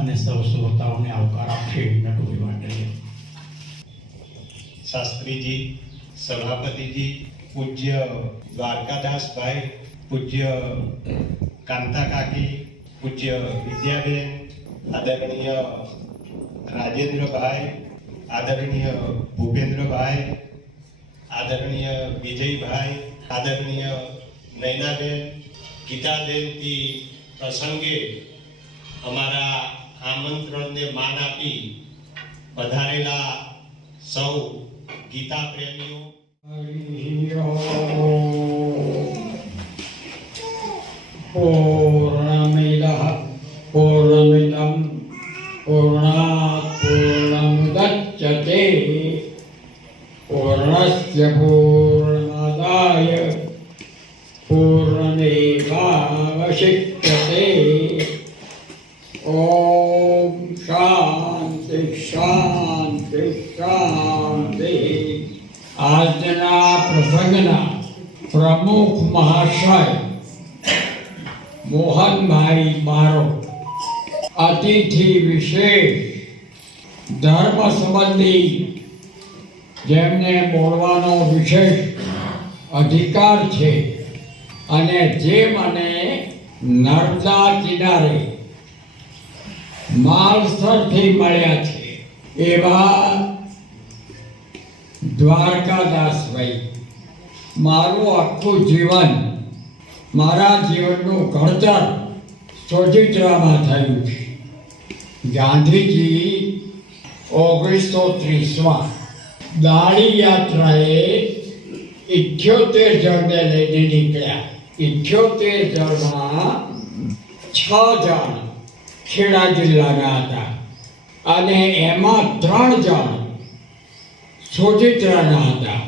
અને સૌ શ્રોતાઓને આવકાર આપશે નટુભાઈ વાટલિયા. શાસ્ત્રીજી, સભાપતિજી, પૂજ્ય દ્વારકાદાસ ભાઈ, પૂજ્ય કાંતા કાકી, પૂજ્ય વિદ્યાબેન, આદરણીય રાજેન્દ્રભાઈ, આદરણીય ભૂપેન્દ્રભાઈ, આદરણીય વિજયભાઈ, આદરણીય નૈનાબેન, ગીતા જયંતિ પ્રસંગે અમારા આમંત્રણને માન આપી પધારેલા સૌ ગીતા પ્રેમીઓ, પૂર્ણમિદઃ પૂર્ણમિદં પૂર્ણાત પૂર્ણમુદચ્યતે પૂર્ણસ્ય પૂર્ણમાદાય પૂર્ણમેવાવશિષ્યતે. ઓમ શાંતિ શાંતિ શાંતિ. આજના પ્રસંગના પ્રમુખ મહાશય મોહનભાઈ બારો, અતિથિ વિશેષ ધર્મ સંબંધી જેમને બોલવાનો વિશેષ અધિકાર છે અને જે મને નર્મદા કિનારે માલસરથી મળ્યા છે એવા દ્વારકાદાસભાઈ. મારું આખું જીવન, મારા જીવનનું ઘડતર સોજિત્રામાં થયું છે. ગાંધીજી 1930માં દાંડી યાત્રાએ 78 જણને લઈને નીકળ્યા. 78 જણમાં 6 જણ ખેડા જિલ્લાના હતા અને એમાં 3 જણ સોજિત્રાના હતા.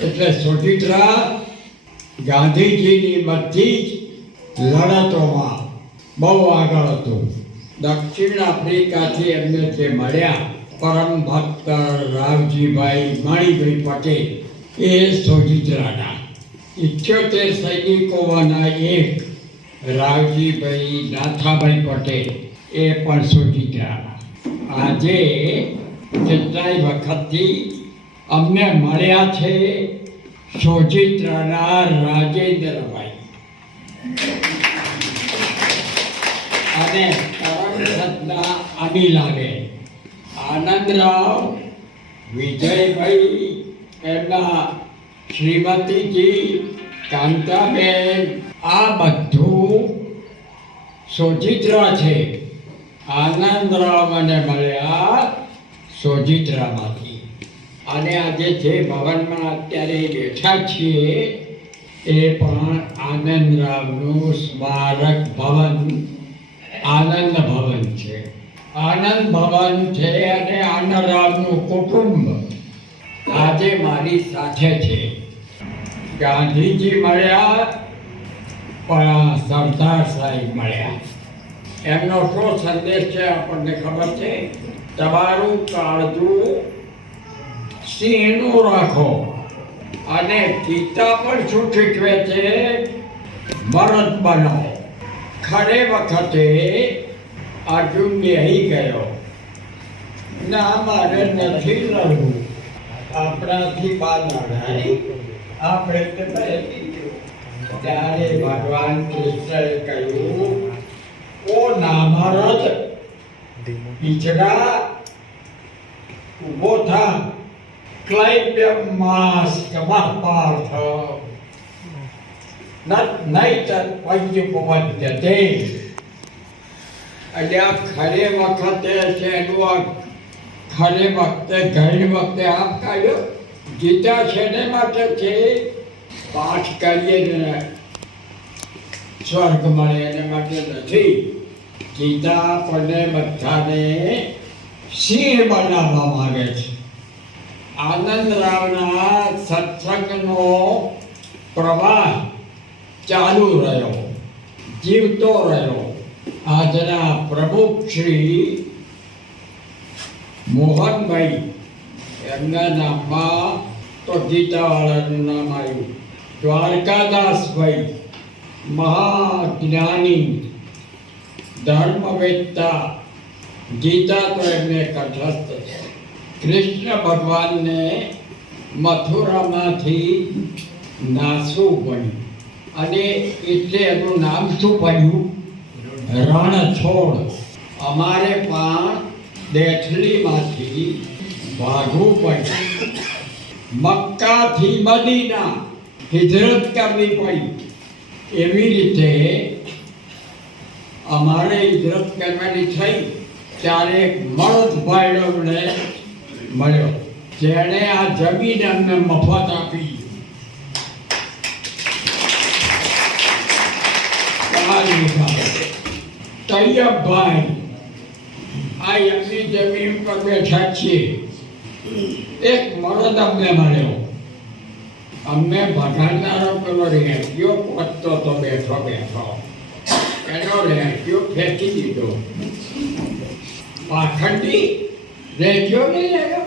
એટલે સોજિત્રા ગાંધીજીની બધી જ લડતોમાં બહુ આગળ હતું. દક્ષિણ આફ્રિકાથી એમને જે મળ્યા પરમ ભક્ત રાવજીભાઈ મણિભાઈ પટેલ, એ સોજિત્રાના 78 સૈનિકોમાંના એક રાવજીભાઈ નાથાભાઈ પટેલ, એ પણ સોજિત્રાના. આજે કેટલાય વખતથી અમને મળ્યા છે સોજિત્રાના રાજેન્દ્રભાઈ અને કરમસદના અનિલાબેન, આનંદરાવ, વિજયભાઈ, એમના શ્રીમતીજી, કાંતાબેન, આ બધું સોજિત્રા છે. આનંદરાવ મને મળ્યા સોજિત્રામાંથી. અને આજે જે ભવનમાં અત્યારે બેઠા છીએ એ પણ આનંદરાવનું સ્મારક ભવન, આનંદ ભવન છે. આનંદ ભવન છે અને આનંદરાવનું કુટુંબ આજે મારી સાથે છે. ગાંધીજી મળ્યા પણ સરદાર સાહેબ મળ્યા. એમનો શું સંદેશ છે આપણને ખબર છે? તમારું કાળજું સિંહનું રાખો. અને ગીતા પણ શું શીખવે છે? મરદ બનો. ખરે વખતે અર્જુન બેહી ગયો, ના મારે નથી લડવું, આપણાથી બાદ લડાય, આપણે તો પહેરી ગયું. ત્યારે ભગવાન કૃષ્ણએ કહ્યું, ઓ નામરદ, પીછડા ઊભો થા. ક્લૈબ્યમ માસ્કમઃ પાર્થ નૈતત્ પંચુપવદ્યતે. એટલે આ ખરે વખતે છે એનું આ ખરે વખતે ઘણી વખતે આપ કાઢ્યો. ગીતા શેને માટે છે? પાઠ કરીએ ને સ્વર્ગ મળે એના માટે નથી. ગીતા આપણને બધાને સિંહ બનાવવા માંગે છે. આનંદરાવના સત્સંગનો પ્રવાહ ચાલુ રહ્યો, જીવતો રહ્યો. આજના પ્રમુખ શ્રી મોહનભાઈ, એમના નામમાં તો ગીતાવાળાનું નામ આવ્યું. દ્વારકાદાસભાઈ મહાજ્ઞાની, ધર્મવેત્તા, ગીતા તો એમને કંઠસ્થ છે. કૃષ્ણ ભગવાનને મથુરામાંથી નાસવું પડ્યું અને એટલે એનું નામ શું પડ્યું? રણછોડ. અમારે પણ દેથલીમાંથી ભાગવું પડ્યું. મક્કાથી મદીના હિજરત કરવી પડી. એવી રીતે અમારે હિજરત કરવાની થઈ ત્યારે એક મળદ ભાઈડો અમને મળ્યો, જેણે આ જમીન અમને મફત આપી. તૈયબભાઈ આ એમની જમીન પર બેઠા છીએ. એક મળદ અમને મળ્યો. અમે ભગાડનારો પેલો રેડિયો પહોંચતો તો બેઠો બેઠો એનો રેડિયો ફેંકી દીધો. પાખંડી રેડિયો નહીં આવ્યો.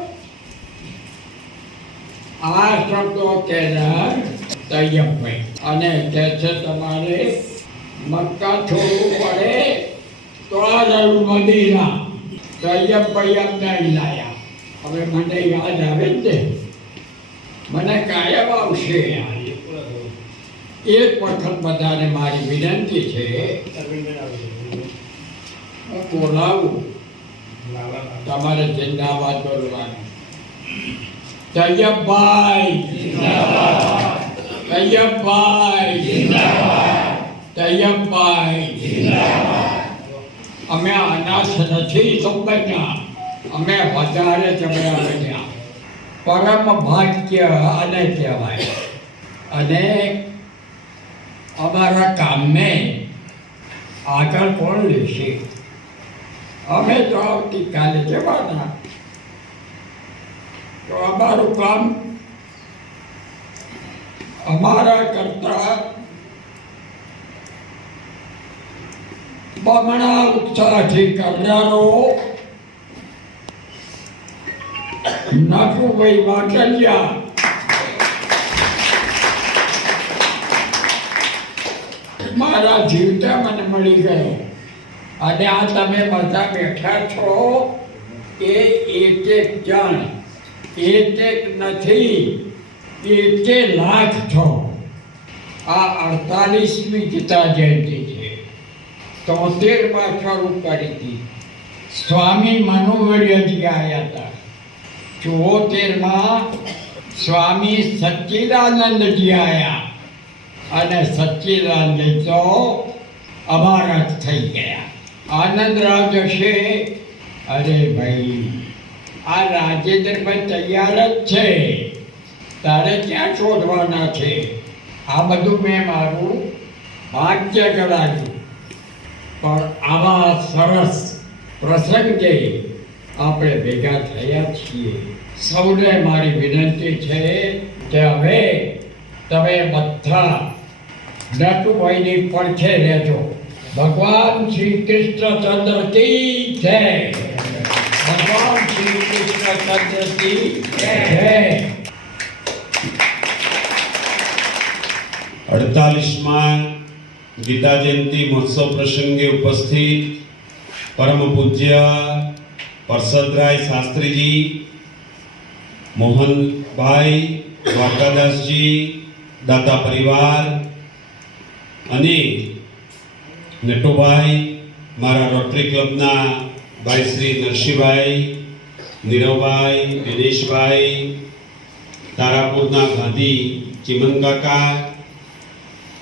આ શબ્દો કહેનાર તૈયબભાઈ અને કહે છે તમારે મક્કા છોડવું પડે તો આ રહ્યું મદીના. તૈયબભાઈ અમને લાયા. હવે મને યાદ આવે જ ને, મને કાયમ આવશે. એક વખત બધાને મારી વિનંતી છે, હું બોલાવું તમારે જિંદાબાદ બોલવાનું. તૈયબભાઈ તૈયબભાઈ તૈયબભાઈ અમે અનાથ નથી સમજ્યા, અમે વધારે જમ્યા બન્યા. પરમ ભાગ્ય અને કહેવાય. અને અમારા કામને આગળ કોણ લેશે? અમે તો આવતીકાલે જવાના. તો અમારું કામ અમારા કરતા બમણા ઉત્સાહથી કરનારો નટુભાઈ વાટલિયા મારા જીવતા મને મળી ગયો. અને આ તમે બધા બેઠા છો એ એક એક જણ, એક એક નથી, એકે લાખ છો. આ 48મી ગીતા જયંતિ છે. 73માં શરૂ કરી હતી. સ્વામી મનોવર્યજી આવ્યા હતા. 74માં સ્વામી સચ્ચિદાનંદજી આવ્યા અને સચ્ચિદાનંદ તો અમારા જ થઈ ગયા. આનંદરાવ જશે. અરે ભાઈ આ રાજેન્દ્રભાઈ તૈયાર જ છે, તારે ક્યાં શોધવાના છે? આ બધું મેં મારું ભાગ્ય ગણાવ્યું. પણ આવા સરસ પ્રસંગે આપણે ભેગા થયા છીએ. સૌને મારી વિનંતી છે કે હવે તમે બધા નટુભાઈની પડખે રહેજો. ભગવાન શ્રી કૃષ્ણચંદ્ર કી જય. ભગવાન શ્રી કૃષ્ણચંદ્ર કી જય. 48માં ગીતા જયંતિ મહોત્સવ પ્રસંગે ઉપસ્થિત પરમ પૂજ્ય પરસદરાય શાસ્ત્રીજી, મોહનભાઈ, દ્વારકાદાસજી, દાતા પરિવાર અને નટુભાઈ, મારા રોટરી ક્લબના ભાઈ શ્રી નરસિંહભાઈ, નીરવભાઈ, દિનેશભાઈ, તારાપુરના ગાંધી ચિમનકાકા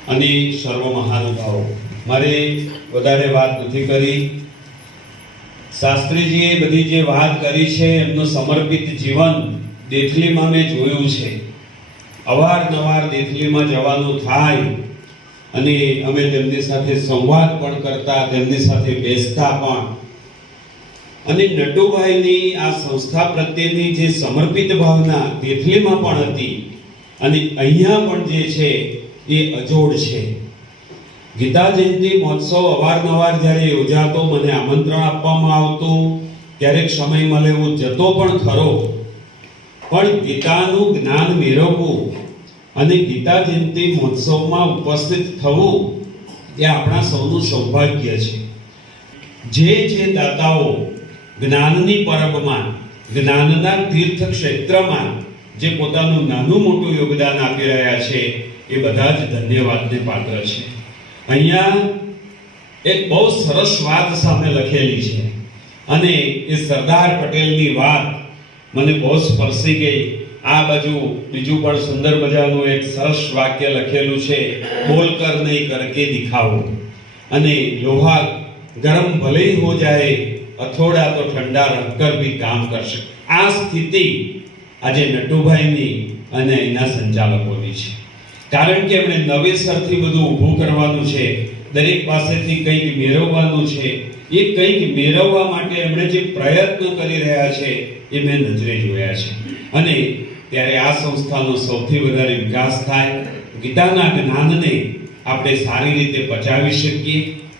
અને સર્વ મહાનુભાવો. મારે વધારે વાત નથી કરી. શાસ્ત્રીજીએ બધી જે વાત કરી છે એમનું સમર્પિત જીવન દેથલીમાં મેં જોયું છે. અવારનવાર દેથલીમાં જવાનું થાય અને અમે તેમની સાથે સંવાદ પણ કરતા, તેમની સાથે બેસતા પણ. અને નટુભાઈની આ સંસ્થા પ્રત્યેની જે સમર્પિત ભાવના દેથલીમાં પણ હતી અને અહીંયા પણ જે છે એ અજોડ છે. ગીતા જયંતિ મહોત્સવ અવારનવાર જ્યારે યોજાતો, મને આમંત્રણ આપવામાં આવતું, ક્યારેક સમય મળે હું જતો પણ ખરો. પણ ગીતાનું જ્ઞાન મેળવવું અને ગીતા જયંતિ મહોત્સવમાં ઉપસ્થિત થવું એ આપણા સૌનું સૌભાગ્ય છે. જે દાતાઓ જ્ઞાનની પરબમાં, જ્ઞાનના તીર્થ ક્ષેત્રમાં જે પોતાનું નાનું મોટું યોગદાન આપી રહ્યા છે એ બધા જ ધન્યવાદને પાત્ર છે. અહીંયા એક બહુ સરસ વાત સામે લખેલી છે અને એ સરદાર પટેલની વાત મને બહુ સ્પર્શી ગઈ. આ બાજુ બીજું પણ સુંદર મજાનું એક સરસ વાક્ય લખેલું છે, બોલ કર નહીં કરકે દિખાવો. અને લોહા ગરમ ભલે હો જાય, અથોડા તો ઠંડા રખકર ભી કામ કરશે. આ સ્થિતિ આજે નટુભાઈની અને એના સંચાલકોની છે. કારણ કે એમણે નવેસરથી બધું ઊભું કરવાનું છે, દરેક પાસેથી કંઈક મેળવવાનું છે. એ કંઈક મેળવવા માટે એમણે જે પ્રયત્ન કરી રહ્યા છે એ મેં નજરે જોયા છે. અને ત્યારે આ સંસ્થાનો સૌથી વધારે વિકાસ થાય, ગીતાના જ્ઞાનને આપણે સારી રીતે પચાવી શકીએ.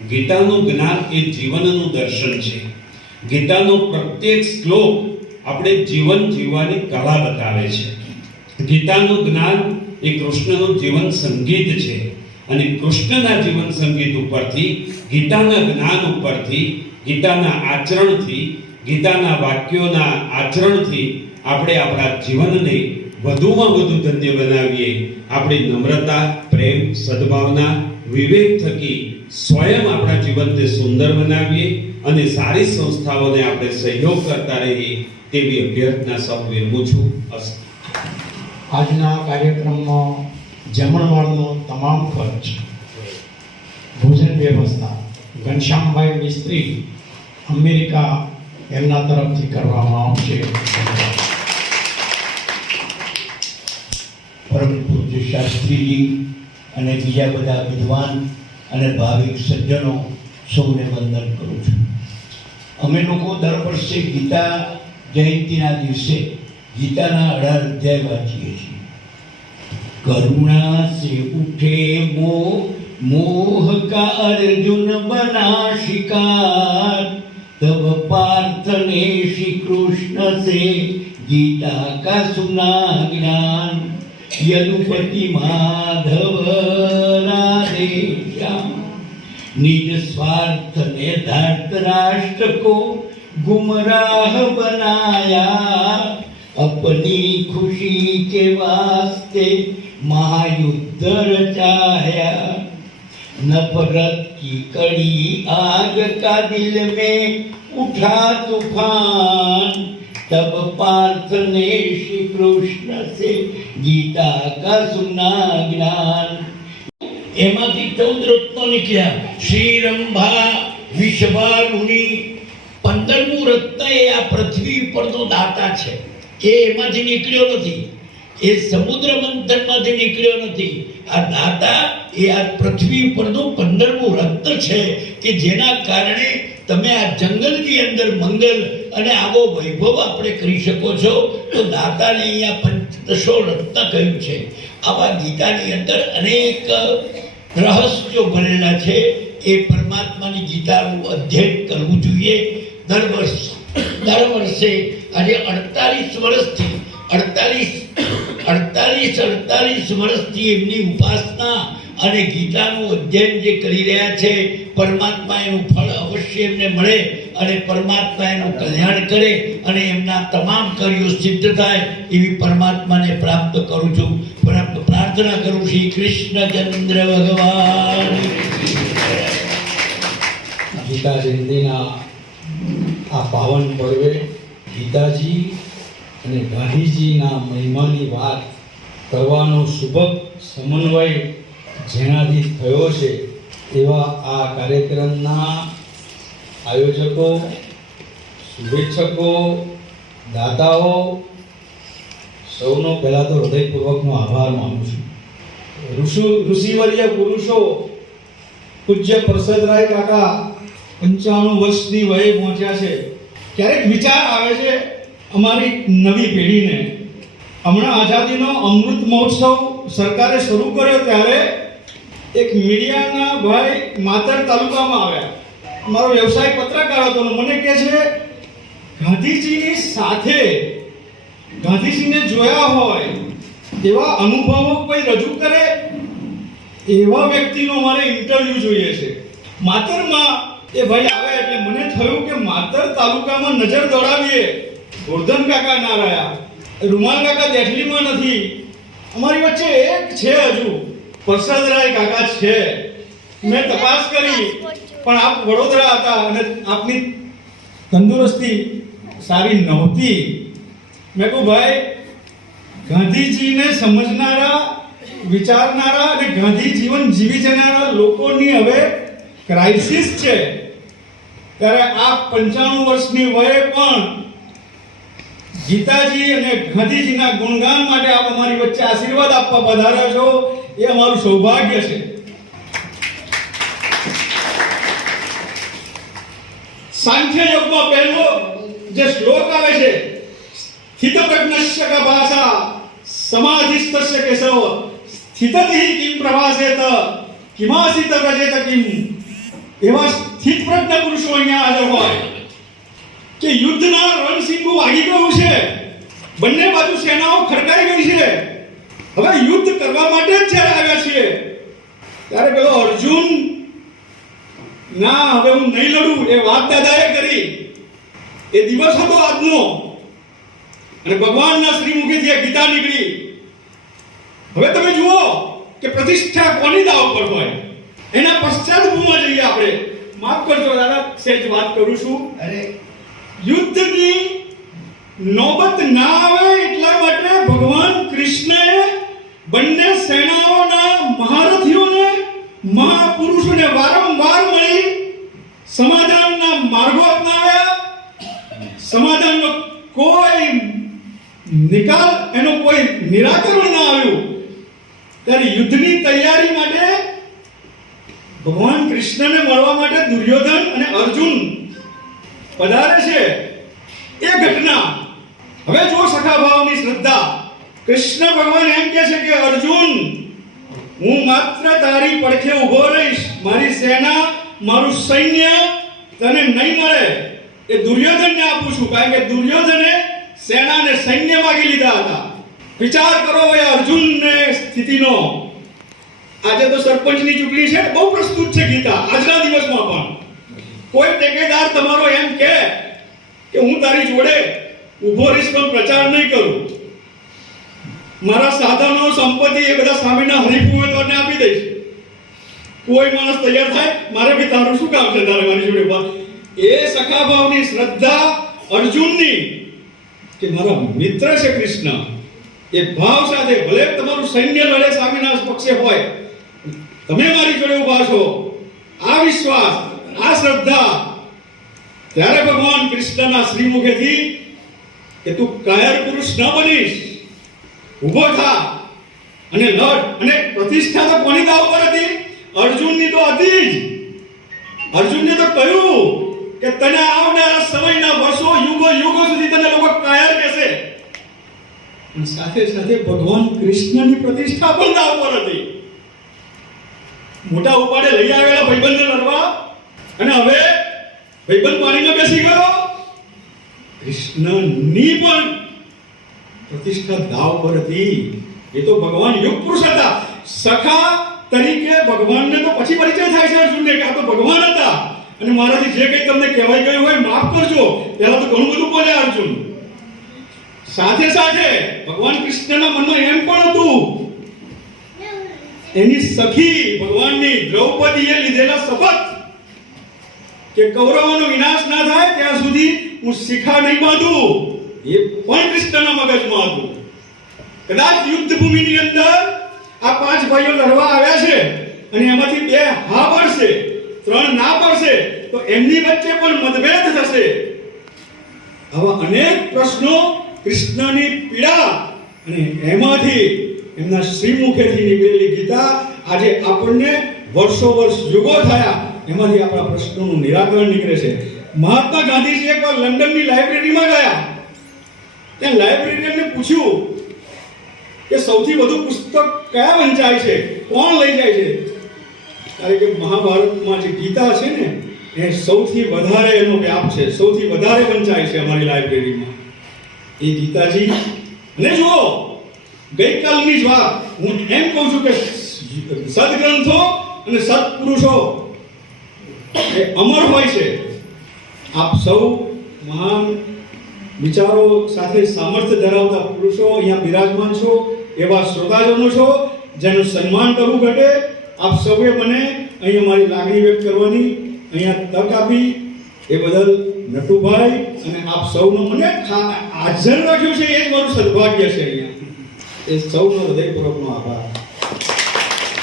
ગીતાનું જ્ઞાન એ જીવનનું દર્શન છે. ગીતાનો પ્રત્યેક શ્લોક આપણે જીવન જીવવાની કળા બતાવે છે. ગીતાનું જ્ઞાન એ કૃષ્ણનું જીવન સંગીત છે અને કૃષ્ણના જીવન સંગીત ઉપરથી, ગીતાના જ્ઞાન ઉપરથી, ગીતાના આચરણથી, ગીતાના વાક્યોના આચરણથી આપણે આપણા જીવનને વધુમાં વધુ ધન્ય બનાવીએ. આપણી નમ્રતા, પ્રેમ, સદભાવના, વિવેક થકી સ્વયં આપણા જીવનને સુંદર બનાવીએ અને સારી સંસ્થાઓને આપણે સહયોગ કરતા રહીએ તેવી અભ્યર્થના સૌ વિરમું છું. આજના કાર્યક્રમમાં જમણવારનો તમામ ખર્ચ, ભોજન વ્યવસ્થા ઘનશ્યામભાઈ મિસ્ત્રી અમેરિકા એમના તરફથી કરવામાં આવશે. પરમ પૂજ્ય શાસ્ત્રીજી અને બીજા બધા વિદ્વાન અને ભાવિક સજ્જનો સૌને વંદન કરું છું. અમે લોકો દર વર્ષે ગીતા જયંતિના દિવસે ગીતાના 18 અધ્યાય વાંચીએ છીએ. કરુણા સે ઉઠે मोह का अर्जुन बना शिकार, तब पार्थ ने श्री कृष्ण से गीता का सुना ज्ञान, यदुपति माधव राधे श्याम। निज स्वार्थ ने धृतराष्ट्र को गुमराह बनाया, अपनी खुशी के वास्ते महायुद्ध रचाया। नफरत की कड़ी आग का दिल में उठा तूफान, तब पार्थ ने श्री कृष्ण से गीता का सुना ज्ञान। एमांथी 14 रत्नो निकळ्या। श्रीरंभा विश्वारुणी 15મું રત્ન એ આ પૃથ્વી પરનો દાતા છે। એ એમાંથી નીકળ્યો નથી, એ સમુદ્ર મંથનમાંથી નીકળ્યો નથી। આ દાતા એ આ પૃથ્વી પરનું 15મું રત્ન છે કે જેના કારણે તમે આ જંગલની અંદર મંગલ અને આવો વૈભવ આપણે કરી શકો છો। તો દાતાને અહીંયા પંચદશો રત્ન કહ્યું છે। આવા ગીતાની અંદર અનેક રહસ્યો ભરેલા છે। એ પરમાત્માની ગીતાનું અધ્યયન કરવું જોઈએ। દર વર્ષે આજે 48 વર્ષથી 48 વર્ષથી એમની ઉપાસના અને ગીતાનું અધ્યયન જે કરી રહ્યા છે, પરમાત્મા એનું ફળ અવશ્ય એમને મળે અને પરમાત્મા એનું કલ્યાણ કરે અને એમના તમામ કાર્યો સિદ્ધ થાય એવી પરમાત્માને પ્રાપ્ત કરું છું, પ્રાર્થના કરું। શ્રી કૃષ્ણચંદ્ર ભગવાન। ગીતા જયંતિના આ પાવન પર્વે ગીતાજી અને ગાંધીજીના મહિમાની વાત કરવાનો શુભ સમન્વય જેનાથી થયો છે, એવા આ કાર્યક્રમના આયોજકો, શુભેચ્છકો, દાતાઓ સૌનો પહેલાં તો હૃદયપૂર્વકનો આભાર માનું છું। ઋષિવર્ય પુરુષો પૂજ્ય પ્રસાદરાય કાકા 95 વર્ષની વયે પહોંચ્યા છે। ક્યારેક વિચાર આવે છે અમારી નવી પેઢીને, હમણાં આઝાદીનો અમૃત મહોત્સવ સરકારે શરૂ કર્યો ત્યારે એક મીડિયાના ભાઈ માતર તાલુકામાં આવ્યા, મારો વ્યવસાય પત્રકાર હતો, મને કહે છે ગાંધીજીની સાથે ગાંધીજીને જોયા હોય એવા અનુભવો કોઈ રજૂ કરે એવા વ્યક્તિનો મારે ઇન્ટરવ્યૂ જોઈએ છે। માતરમાં એ ભાઈ આવે એટલે એટલે મને થયું કે માતર તાલુકામાં નજર દોડાવીએ. ગોરધન કાકા ના રહ્યા, રૂમાલ કાકા દેખલીમાં નથી, અમારી વચ્ચે એક છે હજુ, પ્રસાદરાય કાકા છે. મેં તપાસ કરી પણ આપ વડોદરા હતા અને આપની તંદુરસ્તી સારી નહોતી. મેં કહું ભાઈ, ગાંધીજીને સમજનારા, વિચારનારા અને ગાંધી જીવન જીવી જનારા લોકોની હવે ક્રાઇસિસ છે, ત્યારે આ 95 વર્ષની વયે પણ ગીતાજી અને ગાંધીજીના ગુણગાન માટે આપ અમારી વચ્ચે આશીર્વાદ આપવા પધાર્યા છો, એ અમારું સૌભાગ્ય છે. સાંખ્ય યોગમાં પહેલો જે શ્લોક આવે છે, સ્થિત પ્રજ્ઞસ્ય કા ભાષા સમાધિસ્તસ્ય કેશવ સ્થિતતિ કિમ પ્રભાસેત કિમાસિત વ્રજેત કિમ. એવા સ્થિત પ્રજ્ઞ પુરુષો અહીંયા હાજર હોય કે યુદ્ધના રણસિંગુ વાગી ગયું છે, બંને બાજુ સેનાઓ ખડકાઈ ગઈ છે, હવે યુદ્ધ કરવા માટે જ જ્યારે આવ્યા છીએ ત્યારે પેલો અર્જુન, ના હવે હું નહીં લડું, એ વાત દાદાએ કરી. એ દિવસ હતો આજનો, અને ભગવાનના શ્રી મુખેથી ગીતા નીકળી. હવે તમે જુઓ કે પ્રતિષ્ઠા કોની દાવ પર હોય. એના પશ્ચાદભૂમાં જઈએ આપણે. માફ કરજો દાદા, સહેજ વાત કરું છું. અરે યુદ્ધની નોબત ના આવે એટલા માટે ભગવાન કૃષ્ણએ બંને સેનાઓના મહારથીઓને, મહાપુરુષોને વારંવાર મળી સમાધાનના માર્ગો અપનાવ્યા. સમાધાનનો કોઈ નિકાલ, એનો કોઈ નિરાકરણ ના આવ્યું. ત્યારે યુદ્ધની તૈયારી માટે ભગવાન કૃષ્ણને મળવા માટે દુર્યોધન અને અર્જુન પધારે છે. એ ઘટના હવે જો સખા ભાવની શ્રદ્ધા. કૃષ્ણ ભગવાન એમ કહે છે કે અર્જુન, હું માત્ર તારી પડખે ઊભો રહીશ, મારી સેના, મારું સૈન્ય તને નહીં મળે. એ દુર્યોધનને આપું છું, કારણ કે દુર્યોધને સેનાને સૈન્ય માગી લીધા હતા. વિચાર કરો એ અર્જુનને સ્થિતિનો. આજે તો સરપંચની ચૂંટણી છે, બહુ પ્રસ્તુત છે ગીતા આજના દિવસમાં પણ. કોઈ ટેકેદાર તમારો એમ કહે કે હું તારી જોડે ઊભો રહીશ પણ પ્રચાર નહીં કરું, મારા સાધનો, સંપત્તિ એ બધા સામેના હરીફ ઉમેદવારને આપી દઈશ. કોઈ માણસ તૈયાર થાય, મારે બી તારું શું કામ છે તારે મારી જોડે. એ સખાભાવની શ્રદ્ધા અર્જુનની કે મારા મિત્ર છે કૃષ્ણ, એ ભાવ સાથે ભલે તમારું સૈન્ય લડે સામેના પક્ષે હોય, તમે મારી જોડે ઊભા છો, આ વિશ્વાસ, આ શ્રદ્ધા. ત્યારે ભગવાન કૃષ્ણના શ્રી મુખેથી કે તું કાયર પુરુષ ન બનીશ, ઊભો થા અને લડ. અને પ્રતિષ્ઠા તો કોની દાવ પર હતી? અર્જુનની તો હતી જ. અર્જુનને તો કહ્યું કે તને આવનારા સમયના વર્ષો, યુગો સુધી તને લોકો કાયર કહેશે. અને સાથે સાથે ભગવાન કૃષ્ણની પ્રતિષ્ઠા પણ દાવ પર હતી. મોટા ઉપાડે લઈ આવેલા ભાઈબંધને લડવા, અને હવે ભાઈબંધ પાણીમાં બેસી ગયો. કૃષ્ણની પણ પ્રતિષ્ઠા દાવ પર હતી. એ તો ભગવાન યુગ પુરુષ હતા. સખા તરીકે ભગવાનને તો પછી પરિચય થાય છે અર્જુનને કે આ તો ભગવાન હતા. અને મારાથી જે કંઈ તમને કહેવાય ગયું હોય માફ કરજો. પહેલા તો ઘણું બધું બોલ્યા અર્જુન. સાથે સાથે ભગવાન કૃષ્ણના મનમાં એમ પણ હતું, એની સખી ભગવાનની દ્રૌપદીએ લીધેલા શપથ કે કૌરવોનો વિનાશ ના થાય ત્યાં સુધી હું શિખા નહીં બાંધું, એ પણ કૃષ્ણના મગજમાં હતું. કદાચ યુદ્ધ ભૂમિની અંદર આ 5 ભાઈઓ લડવા આવ્યા છે અને એમાંથી 2 હા પડશે, 3 ના પડશે, તો એમની વચ્ચે પણ મતભેદ થશે. આવા અનેક પ્રશ્નો, કૃષ્ણની પીડા, અને એમાંથી એમના શ્રી મુખેથી નીકળેલી ગીતા આજે આપણને વર્ષો વર્ષ યુગો થયા, એમાંથી આપણા પ્રશ્નોનું નિરાકરણ નીકળે છે. મહાત્મા ગાંધીજી એકવાર લંડનની લાઇબ્રેરીમાં ગયા. ત્યાં લાઇબ્રેરિયનને પૂછ્યું કે સૌથી વધુ પુસ્તક કયા વંચાય છે, કોણ લઈ જાય છે? કારણ કે મહાભારતમાં જે ગીતા છે ને, એ સૌથી વધારે એનો વ્યાપ છે, સૌથી વધારે વંચાય છે અમારી લાઇબ્રેરીમાં એ ગીતાજી. અને જુઓ, ગઈકાલની જ વાત હું એમ કહું છું કે સદગ્રંથો અને સત્પુરુષો એ અમર હોય છે. આપ સૌ મહાન વિચારો સાથે સામર્થ્ય ધરાવતા પુરુષો અહીંયા બિરાજમાન છો, એવા શ્રોતાજનો છો જેનું સન્માન કરવું ઘટે. આપ સૌએ મને અહીંયા મારી લાગણી વ્યક્ત કરવાની અહીંયા તક આપી એ બદલ નટુભાઈ અને આપ સૌનો મને હાજર રાખ્યું છે, એ જ મારું સદભાગ્ય છે. અહીંયા એ સૌનો હૃદયપૂર્વકનો આભાર.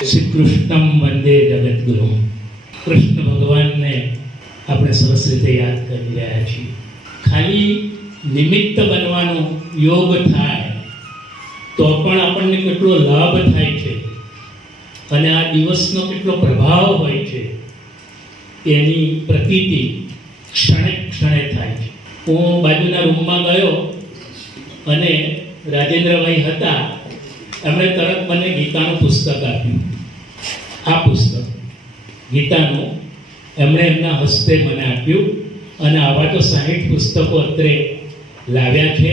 શ્રી કૃષ્ણમ વંદે જગતગુરુ. કૃષ્ણ ભગવાનને આપણે સરસ રીતે યાદ કરી રહ્યા છીએ. ખાલી નિમિત્ત બનવાનો યોગ થાય તો પણ આપણને કેટલો લાભ થાય છે અને આ દિવસનો કેટલો પ્રભાવ હોય છે એની પ્રતીતિ ક્ષણે ક્ષણે થાય છે. હું બાજુના રૂમમાં ગયો અને રાજેન્દ્રભાઈ હતા, એમણે તરત મને ગીતાનું પુસ્તક આપ્યું. આ પુસ્તક ગીતાનું એમણે એમના હસ્તે મને આપ્યું અને આવા તો 60 પુસ્તકો અત્રે લાવ્યા છે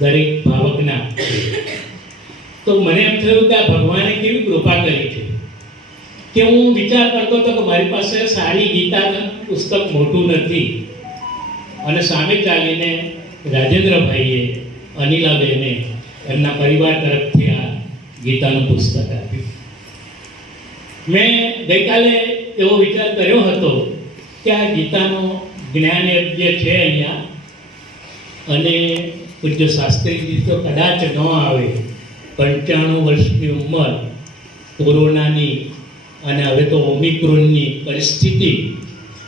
દરેક ભાવકના. તો મને એમ થયું કે આ ભગવાને કેવી કૃપા કરી છે કે હું વિચાર કરતો હતો કે મારી પાસે સારી ગીતાનું પુસ્તક મોટું નથી અને સામે ચાલીને રાજેન્દ્રભાઈએ અનિલાબેને એમના પરિવાર તરફથી આ ગીતાનું પુસ્તક આપ્યું. મેં ગઈકાલે એવો વિચાર કર્યો હતો કે આ ગીતાનો જ્ઞાન જે છે અહીંયા અને પૂજ્ય શાસ્ત્રીજી તો કદાચ ન આવે, 95 વર્ષની ઉંમર, કોરોનાની અને હવે તો ઓમિક્રોનની પરિસ્થિતિ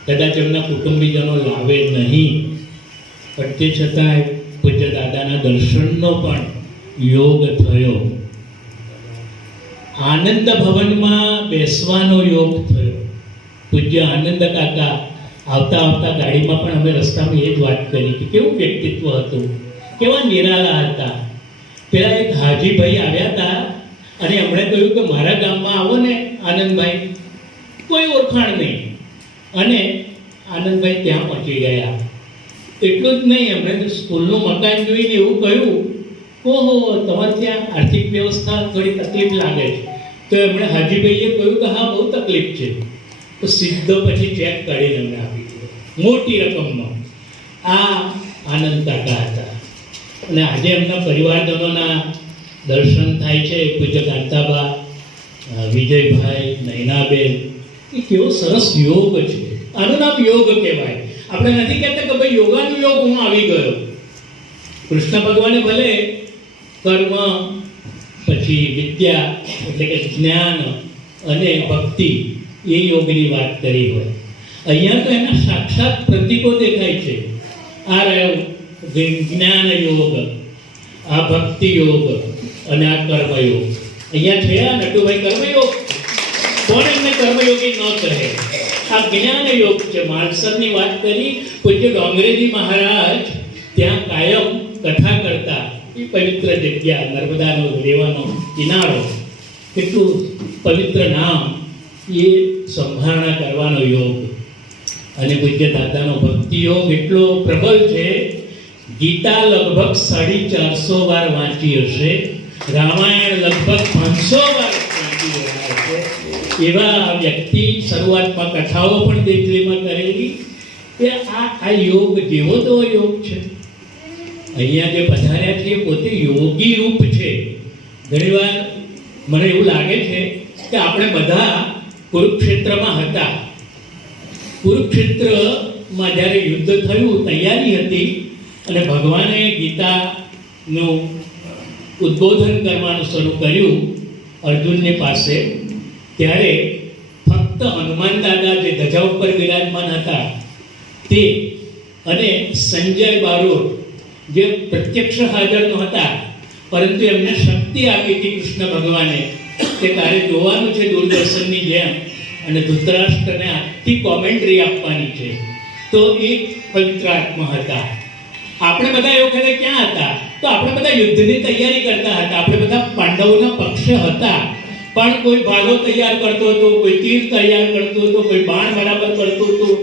કદાચ એમના કુટુંબીજનો લાવે નહીં, પણ તે છતાંય પૂજ્ય દાદાના દર્શનનો પણ યોગ થયો. આનંદ ભવનમાં બેસવાનો યોગ થયો. પૂજ્ય આનંદ કાકા આવતા આવતા ગાડીમાં પણ અમે રસ્તામાં એ જ વાત કરી કે કેવું વ્યક્તિત્વ હતું, કેવા નિરાળા હતા. પેલા એક હાજીભાઈ આવ્યા હતા અને એમણે કહ્યું કે મારા ગામમાં આવો ને આનંદભાઈ, કોઈ ઓળખાણ નહીં, અને આનંદભાઈ ત્યાં પહોંચી ગયા. એટલું જ નહીં, એમણે સ્કૂલનું મકાન જોઈને એવું કહ્યું, ઓહો તમારે ત્યાં આર્થિક વ્યવસ્થા થોડી તકલીફ લાગે છે. તો એમણે હાજીભાઈએ કહ્યું કે હા બહુ તકલીફ છે. તો સીધો પછી ચેક કાઢીને એમને આપી દીધો મોટી રકમનો. આ આનંદ કાકા હતા અને આજે એમના પરિવારજનોના દર્શન થાય છે. પૂજ્ય કાંતાબા, વિજયભાઈ, નૈનાબેન, એ કેવો સરસ યોગ છે. આનું નામ યોગ કહેવાય. આપણે નથી કહેતા કે ભાઈ યોગાનું યોગ હું આવી ગયો. કૃષ્ણ ભગવાને ભલે કર્મ પછી વિદ્યા એટલે કે જ્ઞાન અને ભક્તિ એ યોગની વાત કરી હોય, અહીંયા તો એના સાક્ષાત પ્રતીકો દેખાય છે. આ રહ્યો જ્ઞાન યોગ, આ ભક્તિ યોગ અને આ કર્મયોગ. અહીંયા છે આ નટુભાઈ કર્મયોગ. કોણ એમને કર્મયોગી ન કહે? આ જ્ઞાન યોગ છે. માનસરની વાત કરી પૂજ્ય ડોંગરેજી મહારાજ ત્યાં કાયમ કથા કરતા. એ પવિત્ર જગ્યા, નર્મદાનો દેવાનો કિનારો, કેટલું પવિત્ર નામ, એ સંભાળના કરવાનો યોગ. અને પૂજ્ય દાદાનો ભક્તિ યોગ એટલો પ્રબળ છે, ગીતા લગભગ 450 વાર વાંચી હશે, રામાયણ લગભગ 500 વાર વાંચી રહ્યા છે. એવા વ્યક્તિ શરૂઆતમાં કથાઓ પણ દેખલીમાં કરેલી. એ આ યોગ જેવો તો યોગ છે. અહીંયા જે પધાર્યા છે એ પોતે યોગી રૂપ છે. ઘણીવાર મને એવું લાગે છે કે આપણે બધા કુરુક્ષેત્રમાં હતા. કુરુક્ષેત્રમાં જ્યારે યુદ્ધ થયું, તૈયારી હતી અને ભગવાને ગીતાનું ઉદ્બોધન કરવાનું શરૂ કર્યું અર્જુનની પાસે, ત્યારે ફક્ત હનુમાન દાદા જે ધજા ઉપર બિરાજમાન હતા તે અને સંજય બારોટ જે પ્રત્યક્ષ હાજર નહોતા, પરંતુ એમને શક્તિ આપી હતી કૃષ્ણ ભગવાને કે તારે જોવાનું છે દૂરદર્શનની જેમ અને ધૃતરાષ્ટ્રને આખી કોમેન્ટ્રી આપવાની છે. તો એ પવિત્ર આત્મા હતા. આપણે બધા એ વખતે ક્યાં હતા? તો આપણે બધા યુદ્ધની તૈયારી કરતા હતા. આપણે બધા પાંડવોના પક્ષ હતા, પણ કોઈ ભાલો તૈયાર કરતો હતો, કોઈ તીર તૈયાર કરતો હતો, કોઈ બાણ બરાબર કરતું હતું,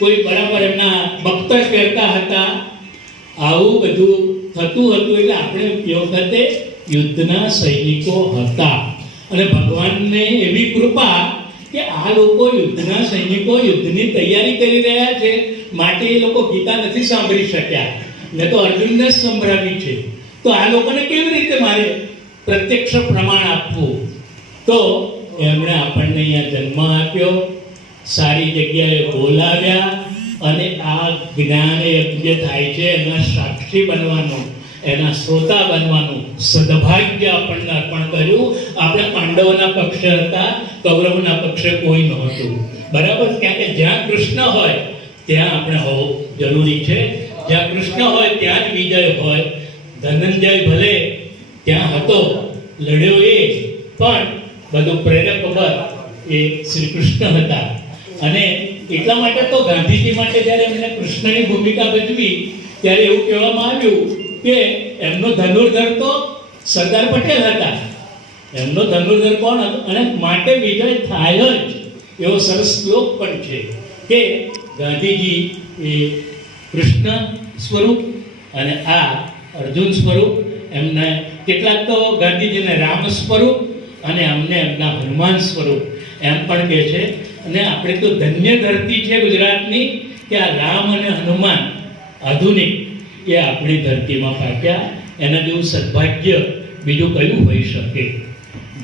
કોઈ બરાબર એમના બખ્તર પહેરતા હતા. આવું બધું થતું હતું. એટલે આપણે એ વખતે યુદ્ધના સૈનિકો હતા અને ભગવાનને એવી કૃપા કે આ લોકો યુદ્ધના સૈનિકો યુદ્ધની તૈયારી કરી રહ્યા છે, માટે એ લોકો ગીતા નથી સાંભળી શક્યા. મેં તો અર્જુનને જ સંભળાવી છે, તો આ લોકોને કેવી રીતે મારે પ્રત્યક્ષ પ્રમાણ આપવું? તો એમણે આપણને અહીંયા જન્મ આપ્યો, સારી જગ્યાએ બોલાવ્યા, અને આ જ્ઞાન જે થાય છે એના સાક્ષી બનવાનું, એના શ્રોતા બનવાનું સદભાગ્ય આપણને અર્પણ કર્યું. આપણે પાંડવોના પક્ષે હતા, કૌરવના પક્ષે કોઈ નહોતું. બરાબર? કારણ કે જ્યાં કૃષ્ણ હોય ત્યાં આપણે હોવું જરૂરી છે. જ્યાં કૃષ્ણ હોય ત્યાં જ વિજય હોય. ધનંજય ભલે ત્યાં હતો, લડ્યો એ, પણ બધું પ્રેરક બળ એ શ્રી કૃષ્ણ હતા. અને એટલા માટે તો ગાંધીજી માટે જ્યારે એમને કૃષ્ણની ભૂમિકા ભજવી ત્યારે એવું કહેવામાં આવ્યું કે એમનો ધનુર્ધર તો સરદાર પટેલ હતા. એમનો ધનુર્ધર કોણ હતો? અને માટે વિજય થાય જ એવો સરસ શ્લોક પણ છે કે ગાંધીજી એ કૃષ્ણ સ્વરૂપ અને આ અર્જુન સ્વરૂપ. એમને કેટલાક તો ગાંધીજીને રામ સ્વરૂપ અને અમને એમના હનુમાન સ્વરૂપ એમ પણ કહે છે. અને આપણે તો ધન્ય ધરતી છે ગુજરાતની કે આ રામ અને હનુમાન આધુનિક એ આપણી ધરતીમાં પાક્યા. એના જેવું સદભાગ્ય બીજું કયું હોઈ શકે?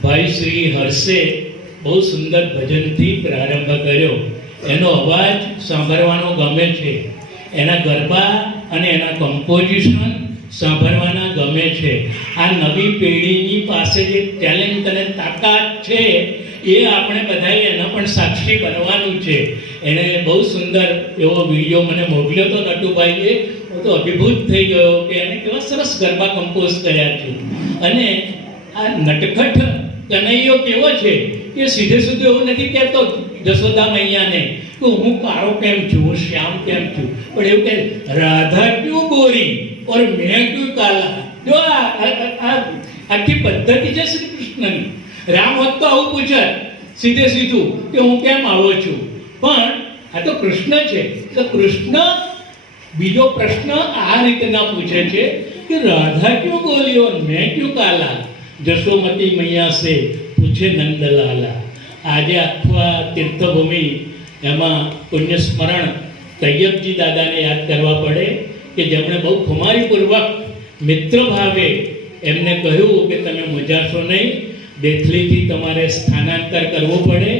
ભાઈ શ્રી હર્ષે બહુ સુંદર ભજનથી પ્રારંભ કર્યો. એનો અવાજ સાંભળવાનો ગમે છે, એના ગરબા અને એના કમ્પોઝિશન સાંભળવાના ગમે છે. આ નવી પેઢીની પાસે જે ટેલેન્ટ અને તાકાત છે એ આપણે બધાએ એના પણ સાક્ષી બનવાનું છે. એણે બહુ સુંદર એવો વિડીયો મને મોકલ્યો તો નટુભાઈએ. હું તો અભિભૂત થઈ ગયો કે એને કેવા સરસ ગરબા કમ્પોઝ કર્યા છે. અને આ નટખટ કનૈયો કેવો છે કે સીધે સીધું એવું નથી કહેતો જશોદા મૈયાને કે હું કાળો કેમ છું, હું શ્યામ કેમ છું, પણ એવું કહે રાધા ક્યું ગોરી ઓર મેં ક્યું કાલા. જો આખી પદ્ધતિ છે શ્રી કૃષ્ણની. રામ હોત તો આવું પૂછે સીધે સીધું કે હું કેમ આવો છું, પણ આ તો કૃષ્ણ છે. તો કૃષ્ણ બીજો પ્રશ્ન આ રીતના પૂછે છે કે રાધા ક્યું ગોરી ઓર મેં ક્યું કાલા, જશોમતી મૈયા સે પૂછે નંદલાલા. આજે આખા તીર્થભૂમિ એમાં પુણ્ય સ્મરણ તૈયબજી દાદાને યાદ કરવા પડે કે જેમણે બહુ ખુમારીપૂર્વક મિત્ર ભાવે એમને કહ્યું કે તમે મૂંઝાશો નહીં, દેથલીથી તમારે સ્થાનાંતર કરવું પડે,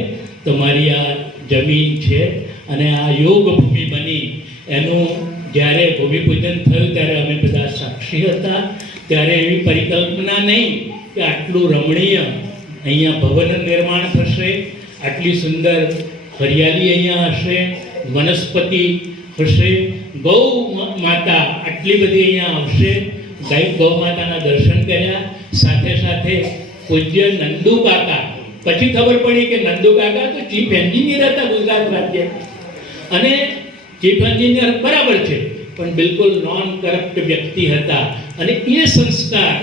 તમારી આ જમીન છે. અને આ યોગ ભૂમિ બની એનું જ્યારે ભૂમિપૂજન થયું ત્યારે અમે બધા સાક્ષી હતા. ત્યારે એવી પરિકલ્પના નહીં કે આટલું રમણીય અહીંયા ભવન નિર્માણ થશે, આટલી સુંદર હરિયાળી અહીંયા હશે, વનસ્પતિ હશે, ગૌ માતા આટલી બધી અહીંયા આવશે. ગૌ માતાના દર્શન કર્યા. સાથે સાથે પૂજ્ય નંદુ કાકા, પછી ખબર પડી કે નંદુ કાકા તો ચીફ એન્જિનિયર હતા ગુજરાત રાજ્ય. અને ચીફ એન્જિનિયર બરાબર છે, પણ બિલકુલ નોન કરપ્ટ વ્યક્તિ હતા. અને એ સંસ્કાર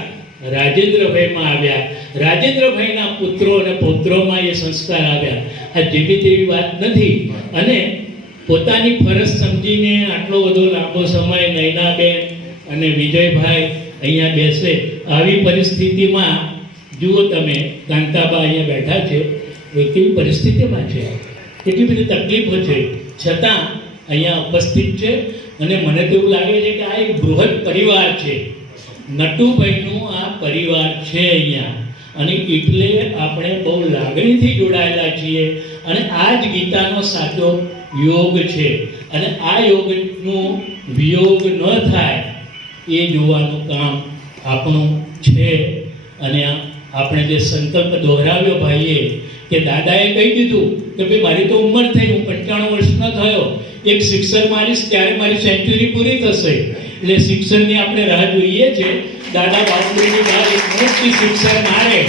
રાજેન્દ્રભાઈમાં આવ્યા. રાજેન્દ્રભાઈના પુત્રો અને પૌત્રોમાં એ સંસ્કાર આવ્યા. આ જેવી તેવી વાત નથી. અને પોતાની ફરજ સમજીને આટલો બધો લાંબો સમય નૈનાબેન અને વિજયભાઈ અહીંયા બેસે. આવી પરિસ્થિતિમાં જુઓ તમે, કાંતાબા અહીંયા બેઠા છે, એ કેવી પરિસ્થિતિમાં છે, કેટલી બધી તકલીફો છે, છતાં અહીંયા ઉપસ્થિત છે. અને મને તો એવું લાગે છે કે આ એક બૃહદ પરિવાર છે. નટુભાઈનું આ પરિવાર છે અહીંયા. અને એટલે આપણે બહુ લાગણીથી જોડાયેલા છીએ. અને આ જ ગીતાનો સાચો યોગ છે. અને આ યોગનું વિયોગ ન થાય એ જોવાનું કામ આપણું છે. અને આપણે જે સંકલ્પ દોહરાવ્યો ભાઈએ કે દાદાએ કહી દીધું કે ભાઈ મારી તો ઉંમર થઈ, હું 95 વર્ષનો થયો, એક સિક્સર મારીશ ત્યારે મારી સેન્ચુરી પૂરી થશે. એટલે સિક્સરની આપણે રાહ જોઈએ છે. દાદા બાપુજીની બહાર એક મોટી સિક્સર મારે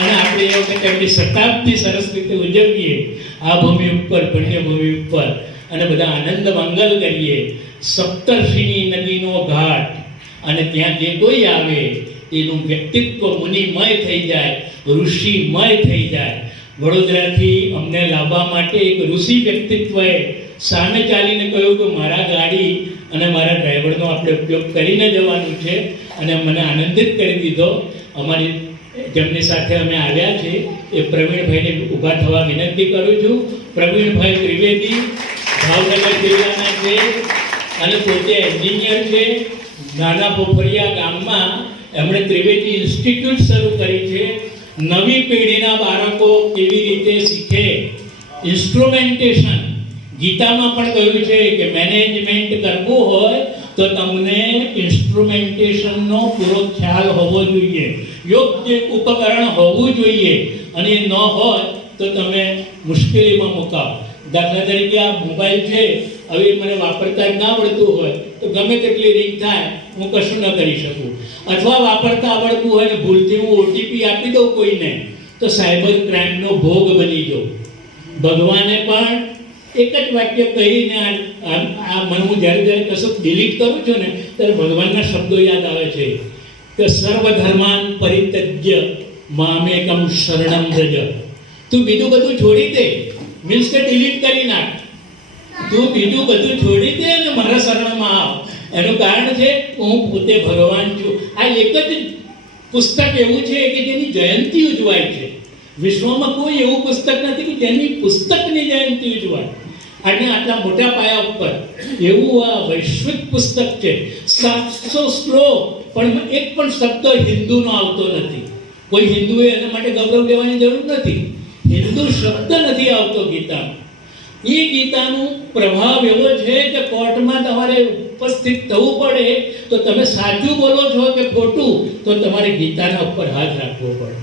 અને આપણે એ વખતે એમની શતાબ્દી સરસ રીતે ઉજવીએ આ ભૂમિ ઉપર, પુણ્ય ભૂમિ ઉપર, અને બધા આનંદ મંગલ કરીએ. સપ્તર્ષિની નદીનો ઘાટ, અને ત્યાં જે કોઈ આવે એનું વ્યક્તિત્વ મુનિમય થઈ જાય, ઋષિમય થઈ જાય. વડોદરાથી અમને લાવવા માટે એક ઋષિ વ્યક્તિત્વએ સામે ચાલીને કહ્યું કે મારા ગાડી અને મારા ડ્રાઈવરનો આપણે ઉપયોગ કરીને જવાનું છે. અને મને આનંદિત કરી દીધો. અમારી જેમની સાથે અમે આવ્યા છે એ પ્રવીણભાઈને ઊભા થવા વિનંતી કરું છું. પ્રવીણભાઈ ત્રિવેદી ભાવનગર જિલ્લાના છે અને પોતે એન્જિનિયર છે. નાના પોફરિયા ગામમાં એમણે ત્રિવેદી ઇન્સ્ટિટ્યૂટ શરૂ કરી છે. નવી પેઢીના બાળકો કેવી રીતે શીખે, ઇન્સ્ટ્રુમેન્ટેશન. ગીતામાં પણ કહ્યું છે કે મેનેજમેન્ટ કરવું હોય તો તમને ઇન્સ્ટ્રુમેન્ટેશનનો પૂરો ખ્યાલ હોવો જોઈએ, યોગ્ય ઉપકરણ હોવું જોઈએ, અને ન હોય તો તમે મુશ્કેલીમાં મુકાવ. દાખલા તરીકે આ મોબાઈલ છે, હવે મને વાપરતા જ ના આવડતું હોય તો ગમે તેટલી રિંગ થાય હું કશું ન કરી શકું. અથવા વાપરતા આવડતું હોય ને ભૂલથી હું ઓટીપી આપી દઉં કોઈને તો સાયબર ક્રાઇમનો ભોગ બની જાઉં. ભગવાને પણ એક જ વાક્ય કહીને મને હું જ્યારે કશું ડિલીટ કરું છું ને ત્યારે ભગવાનના શબ્દો યાદ આવે છે કે સર્વધર્માન પરિત્યજ્ય મામેકમ શરણમ વ્રજ. તું બીજું બધું છોડી દે, મીન્સ કે ડિલીટ કરી નાખ. તું બીજું બધું છોડી દે અને મારા શરણમાં આવ. એનું કારણ છે હું પોતે ભગવાન છું. આ એક જ પુસ્તક એવું છે કે જેની જયંતિ ઉજવાય છે. વિશ્વમાં કોઈ એવું પુસ્તક નથી કે જેની પુસ્તકની જયંતિ ઉજવાય. અને આટલા મોટા પાયા ઉપર એવું આ વૈશ્વિક પુસ્તક છે. 700 શ્લોક, પણ એક પણ શબ્દ હિન્દુનો આવતો નથી. કોઈ હિન્દુએ એના માટે ગૌરવ લેવાની જરૂર નથી. હિન્દુ શબ્દ નથી આવતો ગીતામાં. એ ગીતાનો પ્રભાવ એવો છે કે કોર્ટમાં તમારે ઉપસ્થિત થવું પડે તો તમે સાચું બોલો છો કે ખોટું તો તમારે ગીતાના ઉપર હાથ રાખવો પડે.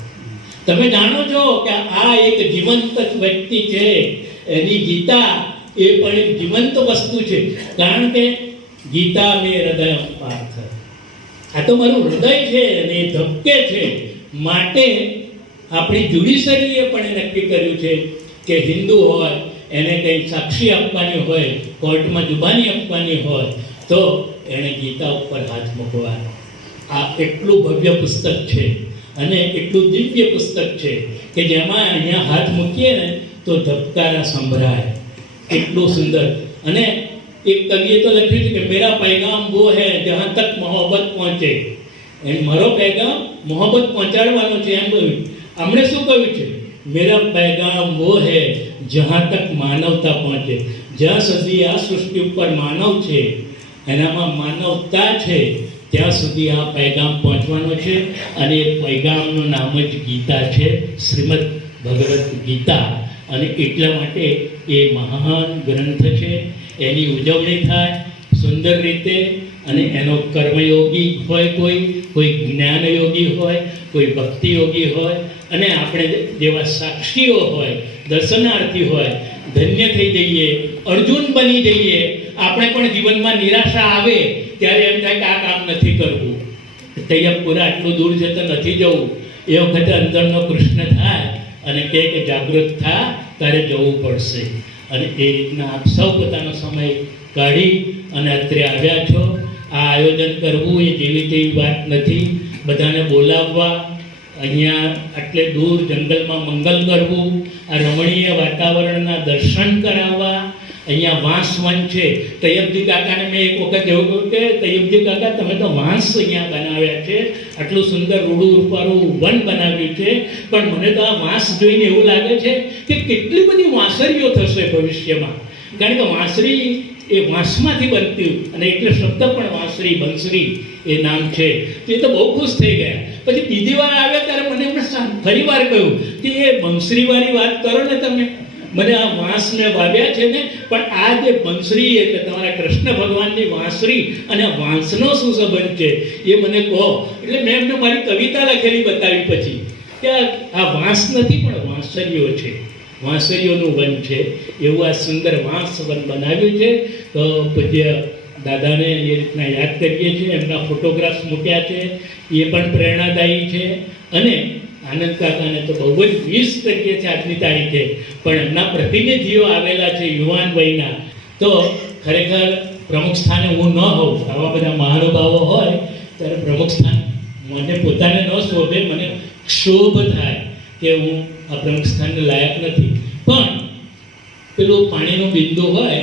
તમે જાણો છો કે આ એક જીવંત વ્યક્તિ છે, એની ગીતા એ પણ એક જીવંત વસ્તુ છે. કારણ કે ગીતા મે હૃદય પાર્થ, આ તો મારું હૃદય છે અને એ ધબકે છે. માટે આપણી જ્યુડિશરીએ પણ એ નક્કી કર્યું છે કે હિન્દુ હોય એને કંઈ સાક્ષી આપવાની હોય, કોર્ટમાં જુબાની આપવાની હોય તો એણે ગીતા ઉપર હાથ મૂકવાનો. આ એટલું ભવ્ય પુસ્તક છે અને એટલું દિવ્ય પુસ્તક છે કે જેમાં અહીંયા હાથ મૂકીએ ને તો ધબકારા સંભળાય. એટલું સુંદર. અને એક કવિએ તો લખ્યું છે કે મેરા પૈગામ વો હૈ જહાં તક મોહબ્બત પહોંચે. એમ મારો પૈગામ મોહબ્બત પહોંચાડવાનો છે એમ કહ્યું. હમણે શું કહ્યું છે? મેરા પૈગામ વો હૈ જહાં તક માનવતા પહોંચે. જ્યાં સુધી આ સૃષ્ટિ ઉપર માનવ છે, એનામાં માનવતા છે, ત્યાં સુધી આ પૈગામ પહોંચવાનો છે. અને એ પૈગામનું નામ જ ગીતા છે, શ્રીમદ ભગવદ્ ગીતા. અને એટલા માટે એ મહાન ગ્રંથ છે. એની ઉજવણી થાય સુંદર રીતે. અને એનો કર્મયોગી હોય, કોઈ જ્ઞાનયોગી હોય, કોઈ ભક્તિયોગી હોય, અને આપણે જેવા સાક્ષીઓ હોય, દર્શનાર્થી હોય, ધન્ય થઈ જઈએ, અર્જુન બની જઈએ. આપણે પણ જીવનમાં નિરાશા આવે ત્યારે એમ થાય કે આ કામ નથી કરવું, તૈયબપુરા આટલું દૂર છે તો નથી જવું. એ વખતે અંદરનો કૃષ્ણ થાય અને કે જાગૃત થા, તારે જવું પડશે. અને એ રીતના આપ સૌ પોતાનો સમય કાઢી અને અત્રે આવ્યા છો. આ આયોજન કરવું એ જેવી તેવી વાત નથી. બધાને બોલાવવા, અહીંયા આટલે દૂર જંગલમાં મંગલ કરવું, આ રમણીય વાતાવરણના દર્શન કરાવવા. અહીંયા વાંસ વન છે. તૈયબજી કાકાને મેં એક વખત એવું કહ્યું કે તૈયબજી કાકા તમે તો વાંસ અહીંયા બનાવ્યા છે, આટલું સુંદર રૂડું રૂપારું વન બનાવ્યું છે, પણ મને તો આ વાંસ જોઈને એવું લાગે છે કે કેટલી બધી વાંસળીઓ થશે ભવિષ્યમાં. કારણ કે વાંસળી એ વાંસમાંથી બનતી, અને એટલે શબ્દ પણ વાંસળી, બંસરી એ નામ છે. તો એ તો બહુ ખુશ થઈ ગયા. પછી બીજી વાર આવ્યા ત્યારે મને એમણે ફરી વાર કહ્યું કે એ બંસરીવાળી વાત કરો ને તમે. મને આ વાંસને વાવ્યા છે ને, પણ આ જે બંસરી એટલે તમારા કૃષ્ણ ભગવાનની વાંસળી અને વાંસનો શું સંબંધ છે એ મને કહો. એટલે મેં એમને મારી કવિતા લખેલી બતાવી પછી કે આ વાંસ નથી પણ વાંસળીઓ છે, વાંસળીઓનું વન છે. એવું આ સુંદર વાંસ વન બનાવ્યું છે. તો પૂજ્ય દાદાને એ રીતના યાદ કરીએ છીએ. એમના ફોટોગ્રાફ્સ મૂક્યા છે, એ પણ પ્રેરણાદાયી છે. અને આનંદ કાકાને તો બહુ જ મિસ કરીએ છીએ આજની તારીખે, પણ એમના પ્રતિનિધિઓ આવેલા છે યુવાન વયના. તો ખરેખર પ્રમુખ સ્થાને હું ન હોઉં, આવા બધા મહાનુભાવો હોય ત્યારે પ્રમુખ સ્થાન મને પોતાને ન શોભે, મને ક્ષોભ થાય કે હું આ પ્રમુખ સ્થાનને લાયક નથી. પણ પેલું પાણીનું બિંદુ હોય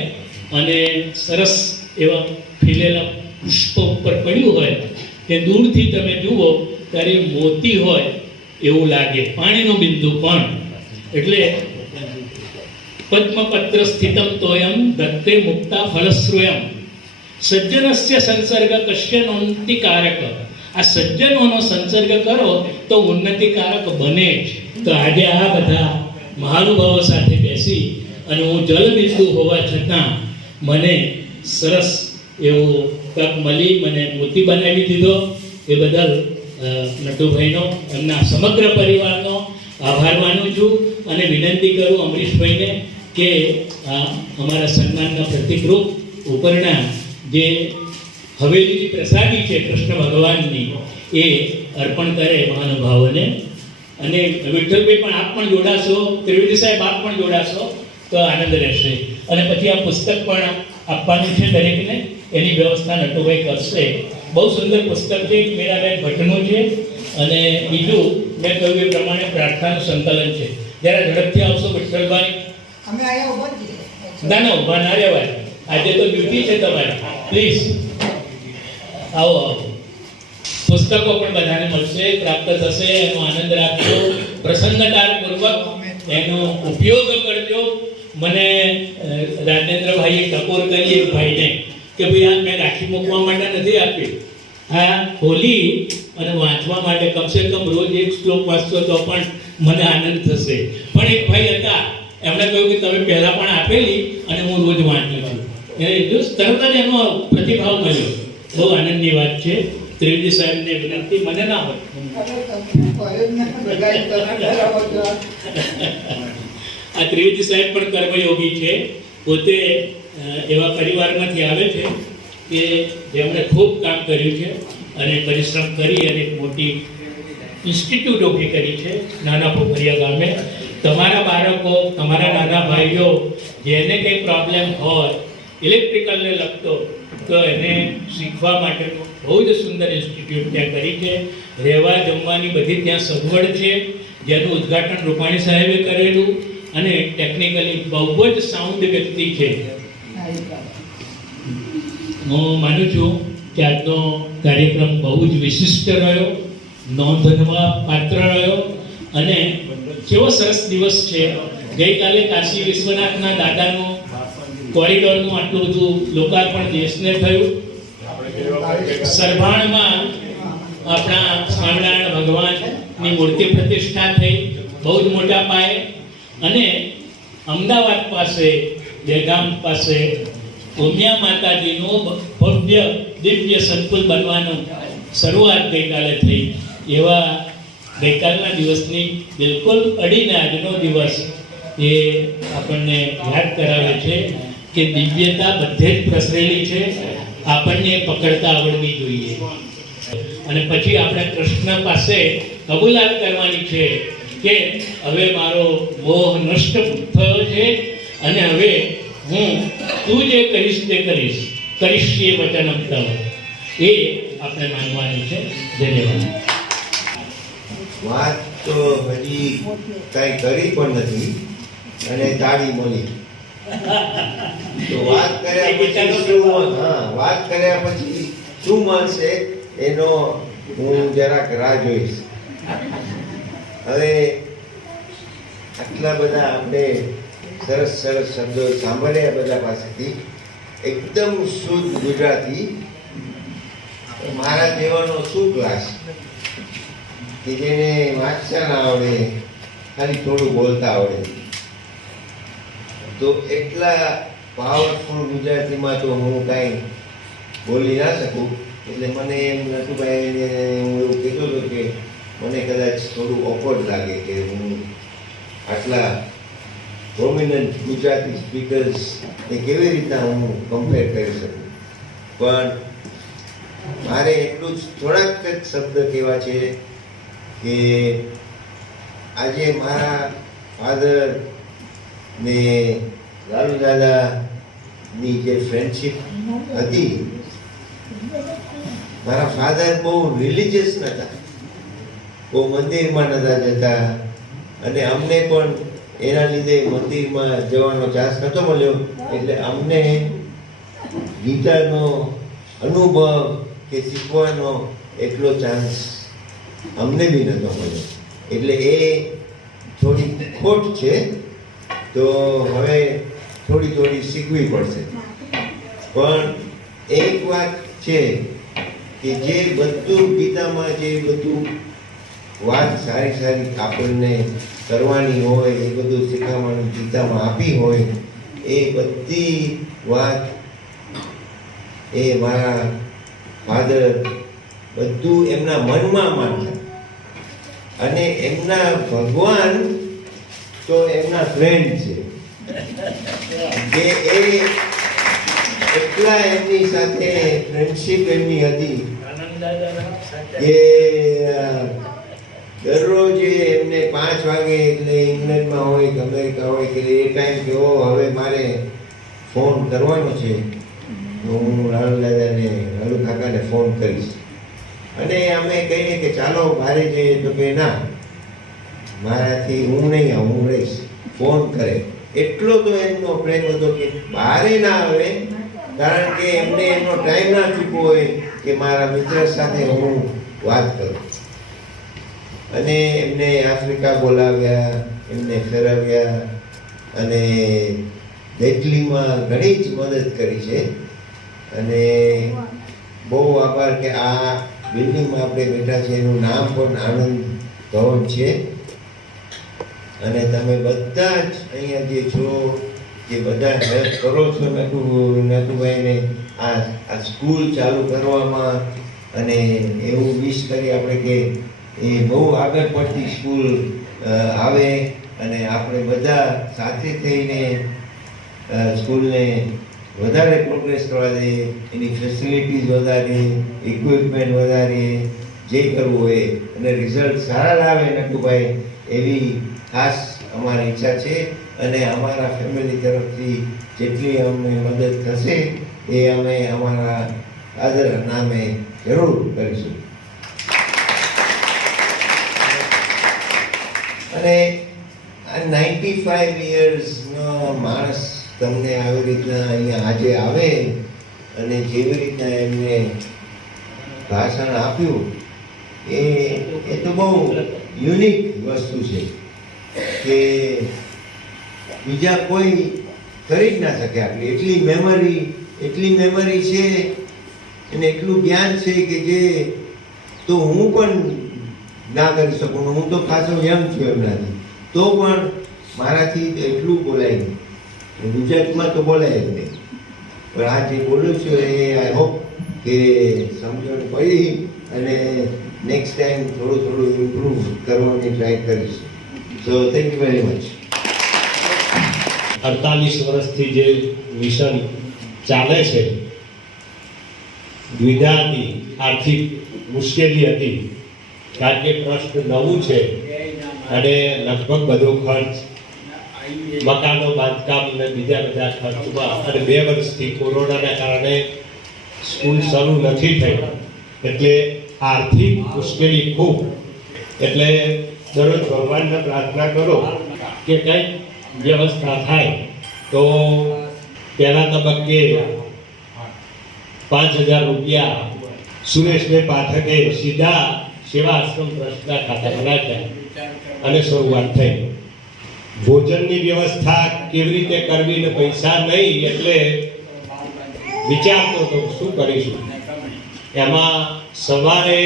અને સરસ એવા ખીલેલા પુષ્પ ઉપર પડ્યું હોય કે દૂરથી તમે જુઓ ત્યારે મોતી હોય એવું લાગે, પાણીનો બિંદુ પણ. એટલે પદ્મપત્ર સ્થિતમ તોયમ દત્તે મુક્તા ફલશ્રુયમ સજ્જનસ્ય સંસર્ગ કશ્ય નોન્તિકારક. આ સજ્જનોનો સંસર્ગ કરો તો ઉન્નતિકારક બને જ. તો આજે આ બધા મહાનુભાવો સાથે બેસી અને હું જલબિંદુ હોવા છતાં મને સરસ એવો તક મળી, મને મોતી બનાવી દીધો. એ બદલ નટુભાઈનો, એમના સમગ્ર પરિવારનો આભાર માનું છું અને વિનંતી કરું અમરીશભાઈને કે અમારા સન્માનના પ્રતિકરૂપ ઉપરના જે હવેલીની પ્રસાદી છે કૃષ્ણ ભગવાનની એ અર્પણ કરે મહાનુભાવોને. અને વિઠ્ઠલભાઈ પણ આપ પણ જોડાશો, ત્રિવેદી સાહેબ આપ પણ જોડાશો તો આનંદ રહેશે. અને પછી આ પુસ્તક પણ આપવાનું છે દરેકને, એની વ્યવસ્થા નટુભાઈ કરશે. બહુ સુંદર પુસ્તક છે, મીરાબેન ભટ્ટનું છે. અને બીજું મેં કહ્યું એ પ્રમાણે પ્રાર્થનાનું સંકલન છે. જરા ઝડપથી આવશો વિઠ્ઠલભાઈ. ના ના, ઉભા ના રહેવાય, આજે તો ડ્યુટી છે તમારી. પ્લીઝ આવો આવો. પુસ્તકો પણ બધાને મળશે, પ્રાપ્ત થશે. એનો આનંદ રાખજો, પ્રસન્નતાપૂર્વક એનો ઉપયોગ કરજો. મને રાજેન્દ્રભાઈએ ટકોર કરી એક ભાઈને કે ભાઈ આ મેં રાખી મૂકવા માટે નથી આપી, આ ખોલી અને વાંચવા માટે કમસે કમ રોજ એક શ્લોક વાંચશો તો પણ મને આનંદ થશે. પણ એક ભાઈ હતા, એમણે કહ્યું કે તમે પહેલાં પણ આપેલી અને હું રોજ વાંચું છું. એને તરત જ એનો પ્રતિભાવ મળ્યો. બહુ આનંદની વાત છે. ત્રિવેદી સાહેબને વિનંતી, મને ના હોય આ ત્રિવેદી સાહેબ પણ કર્મયોગી છે, પોતે એવા પરિવારમાંથી આવે છે કે જેમણે ખૂબ કામ કર્યું છે અને પરિશ્રમ કરી અને એક મોટી ઇન્સ્ટિટ્યૂટ ઊભી કરી છે નાના પોખરિયા ગામે. તમારા બાળકો, તમારા નાના ભાઈઓ જેને કંઈ પ્રોબ્લેમ હોય ઇલેક્ટ્રિકલને લગતો તો એને શીખવા માટેનું બહુ જ સુંદર ઇન્સ્ટિટ્યૂટ ત્યાં કરી છે. રહેવા જમવાની બધી ત્યાં સગવડ છે, જેનું ઉદ્ઘાટન રૂપાણી સાહેબે કરેલું. અને ટેકનિકલી બહુ જ સાઉન્ડ વ્યક્તિ છે. હું માનું છું કે આજનો કાર્યક્રમ બહુ જ વિશિષ્ટ રહ્યો, નોંધવા પાત્ર રહ્યો. અને કેવો સરસ દિવસ છે. ગઈકાલે કાશી વિશ્વનાથના દાદાનું કોરિડોરનું આટલું બધું લોકાર્પણ દેશને થયું. સરભાણમાં આપણા સ્વામિનારાયણ ભગવાનની મૂર્તિ પ્રતિષ્ઠા થઈ બહુ જ મોટા પાયે. અને અમદાવાદ પાસે દહેગામ પાસે ઉમિયા માતાજીનું ભવ્ય દિવ્ય સંકુલ બનવાનું શરૂઆત ગઈકાલે થઈ. એવા ગઈકાલના દિવસની બિલકુલ અડીને આજનો દિવસ એ આપણને યાદ કરાવે છે કે દિવ્યતા બધે જ પ્રસરેલી છે, આપણને પકડતા આવડવી જોઈએ. અને પછી આપણે કૃષ્ણ પાસે કબૂલાત કરવાની છે કે હવે મારો મોહ નષ્ટ થયો છે અને હવે હું તું જે કહીશ તે કરીશ, કરીશ્યે વચનમ તવ. એ આપણે માનવાનું છે. ધન્યવાદ. વાત તો હજી કઈ કરી પણ નથી અને તાળી મળી. તો વાત કર્યા પછી શું મળશે એનો હું જરાક રાહ જોઈશ. હવે આટલા બધા આપણે સરસ સરસ શબ્દો સાંભળ્યા બધા પાસેથી, એકદમ શુદ્ધ ગુજરાતી. મારા જેવાનો શું ક્લાસ કે જેને વાંચતા ના આવડે, ખાલી થોડું બોલતા આવડે. તો એટલા પાવરફુલ ગુજરાતીમાં તો હું કાંઈ બોલી ના શકું. એટલે મને એમ નટુભાઈને હું એવું કીધું હતું કે મને કદાચ થોડું ઓકવર્ડ લાગે કે હું આટલા પ્રોમિનન્ટ ગુજરાતી સ્પીકર્સને કેવી રીતના હું કમ્પેર કરી શકું. પણ મારે એટલું જ થોડાક જ શબ્દ કહેવા છે કે આજે મારા ફાધર ને લાલુ દાદાની જે ફ્રેન્ડશિપ હતી, મારા ફાધર બહુ રિલિજિયસ નહોતા, બહુ મંદિરમાં નહોતા જતા અને અમને પણ એના લીધે મંદિરમાં જવાનો ચાન્સ નહોતો મળ્યો. એટલે અમને ગીતાનો અનુભવ કે શીખવાનો એટલો ચાન્સ અમને બી નહોતો મળ્યો. એટલે એ થોડી ખોટ છે, તો હવે થોડી શીખવી પડશે. પણ એક વાત છે કે જે બધું ગીતામાં જે બધું વાત સારી આપણને કરવાની હોય, એ બધું શીખવવાનું ગીતામાં આપી હોય, એ બધી વાત એ મારા ફાધર બધું એમના મનમાં માનતા, અને એમના ભગવાન તો એમના ફ્રેન્ડ છે કે એ એટલા એમની સાથે ફ્રેન્ડશિપ એમની હતી કે દરરોજ એમને 5 વાગે એટલે ઇંગ્લેન્ડમાં હોય કે અમેરિકા હોય કે એ ટાઈમ કે હવે મારે ફોન કરવાનો છે, હું લાલુ દાદાને લાલુ કાકાને ફોન કરીશ. અને અમે કહીએ કે ચાલો બહાર જઈએ, તો કે ના, મારાથી હું નહીં આવું, હું રહીશ. ફોન કરે એટલો તો એમનો પ્રેમ હતો કે બહાર ના આવે, કારણ કે એમને એમનો ટાઈમ ના ચૂકવો હોય કે મારા મિત્ર સાથે હું વાત કરું. અને એમને આફ્રિકા બોલાવ્યા, એમને ફેરવ્યા, અને દિલ્હીમાં ઘણી જ મદદ કરી છે. અને બહુ આભાર કે આ બિલ્ડિંગમાં આપણે બેઠા છે, એનું નામ પણ આનંદ ભવન છે. અને તમે બધા જ અહીંયા જે છો, જે બધા હેલ્પ કરો છો નટુભાઈને આ સ્કૂલ ચાલુ કરવામાં, અને એવું વિશ કરી આપણે કે એ બહુ આગળ પડતી સ્કૂલ આવે, અને આપણે બધા સાથે થઈને સ્કૂલને વધારે પ્રોગ્રેસ કરવા દઈએ, એની ફેસિલિટીઝ વધારીએ, ઇક્વિપમેન્ટ વધારીએ, જે કરવું હોય, અને રિઝલ્ટ સારા લાવે નટુભાઈ, એવી ખાસ અમારી ઈચ્છા છે. અને અમારા ફેમિલી તરફથી જેટલી અમને મદદ થશે એ અમે અમારા ફાધર નામે જરૂર કરીશું. અને આ 95 યર્સનો માણસ તમને આવી રીતના અહીંયા આજે આવે, અને જેવી રીતના એમને ભાષણ આપ્યું, એ તો બહુ યુનિક વસ્તુ છે કે બીજા કોઈ કરી જ ના શકે. આપણી એટલી મેમરી છે, અને એટલું જ્ઞાન છે કે જે તો હું પણ ના કરી શકું. હું તો ખાસો યંગ છું એમનાથી, તો પણ મારાથી એટલું બોલાય નહીં. ગુજરાતમાં તો બોલાય જ નહીં, પણ આ જે બોલું છું એ આઈ હોપ કે સમજણ પડી, અને નેક્સ્ટ ટાઈમ થોડું ઇમ્પ્રૂવ કરવાની ટ્રાય કરીશ. So thank you very much. 48 વર્ષથી જે મિશન ચાલે છે, દ્વિધા હતી, આર્થિક મુશ્કેલી હતી, કારણ કે ટ્રસ્ટ નવું છે, અને લગભગ બધો ખર્ચ મકાનો બાંધકામ અને બીજા બધા ખર્ચમાં, અને 2 વર્ષથી કોરોનાના કારણે સ્કૂલ શરૂ નથી થઈ, એટલે આર્થિક મુશ્કેલી ખૂબ. એટલે દરરોજ ભગવાનને પ્રાર્થના કરો કે કંઈક વ્યવસ્થા થાય. તો પહેલા તબક્કે 5000 રૂપિયા સુરેશભાઈ પાઠકે સીધા સેવા આશ્રમ ટ્રસ્ટના ખાતામાં નાખ્યા, અને શરૂઆત થઈ. ભોજનની વ્યવસ્થા કેવી રીતે કરવી ને પૈસા નહીં, એટલે વિચારતો તો શું કરીશું. એમાં સવારે